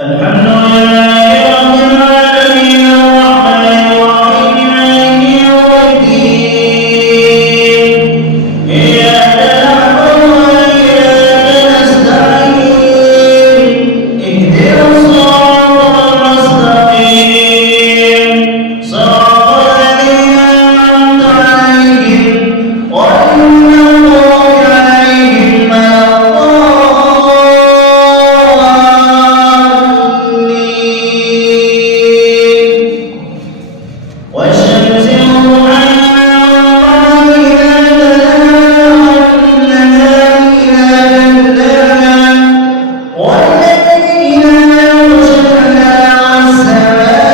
الحمد لله رب العالمين الرحمن الرحيم مالك يوم الدين إياك نعبد وإياك نستعين اهدنا الصراط المستقيم صراط الذين أنعمت عليهم غير المغضوب عليهم ولا والشمس وضحاها والنهار إذا جلاها والليل إذا يغشاها والسماء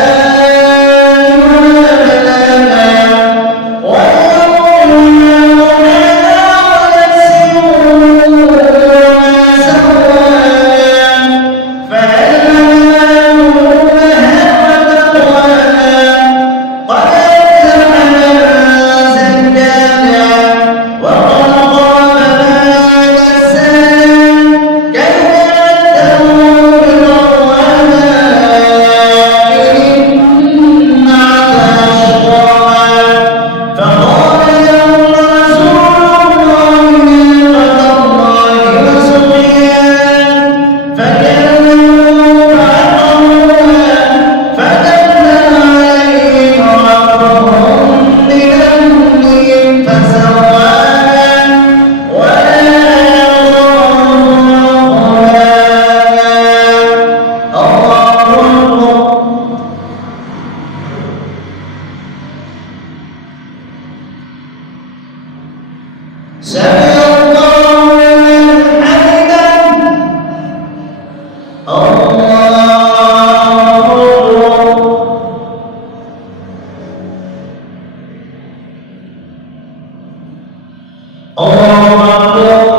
وما بناها والأرض وما طحاها ونفس وما سواها فألهمها فجورها وتقواها قد أفلح من زكاها وقد خاب من دساها كذبت ثمود بطغواها إذ انبعث أشقاها فقال لهم رسول الله ناقة الله وسقياها فكذبوه فعقروها فدمدم عليهم ربهم بذنبهم فسواها ولا يخاف عقباها. الله أكبر. سمع الله لمن حمده. الله أكبر. الله أكبر.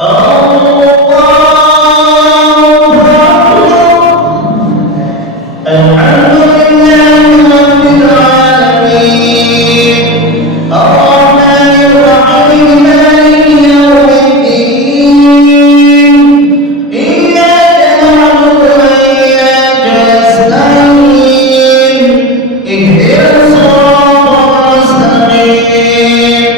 الله أكبر. الحمد لله رب العالمين الرحمن الرحيم مالك يوم الدين إياك نعبد وإياك نستعين اهدنا الصراط المستقيم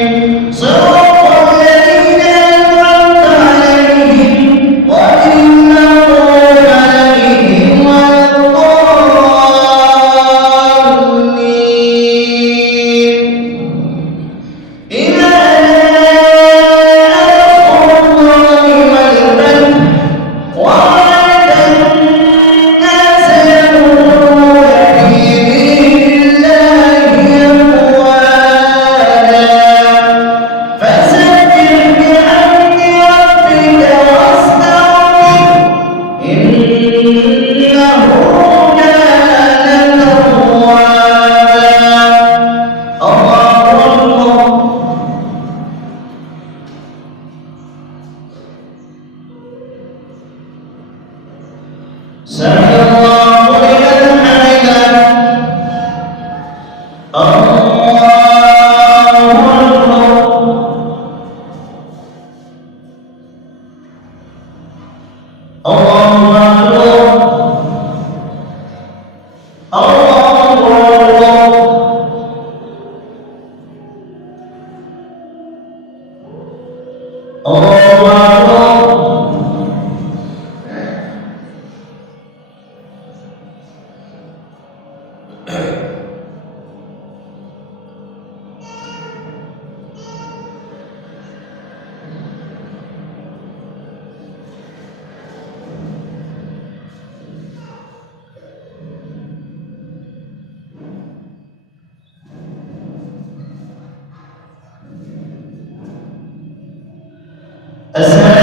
صراط الذين أنعمت عليهم غير المغضوب عليهم ولا الضالين. إذا جاء نصر الله والفتح ورأيت الناس يدخلون في دين الله أفواجا فسبح بحمد ربك واستغفره إنه كان توابا. الله أكبر. سمع الله لمن حمده. الله أكبر. الله أكبر. الله أكبر. الله أكبر. السلام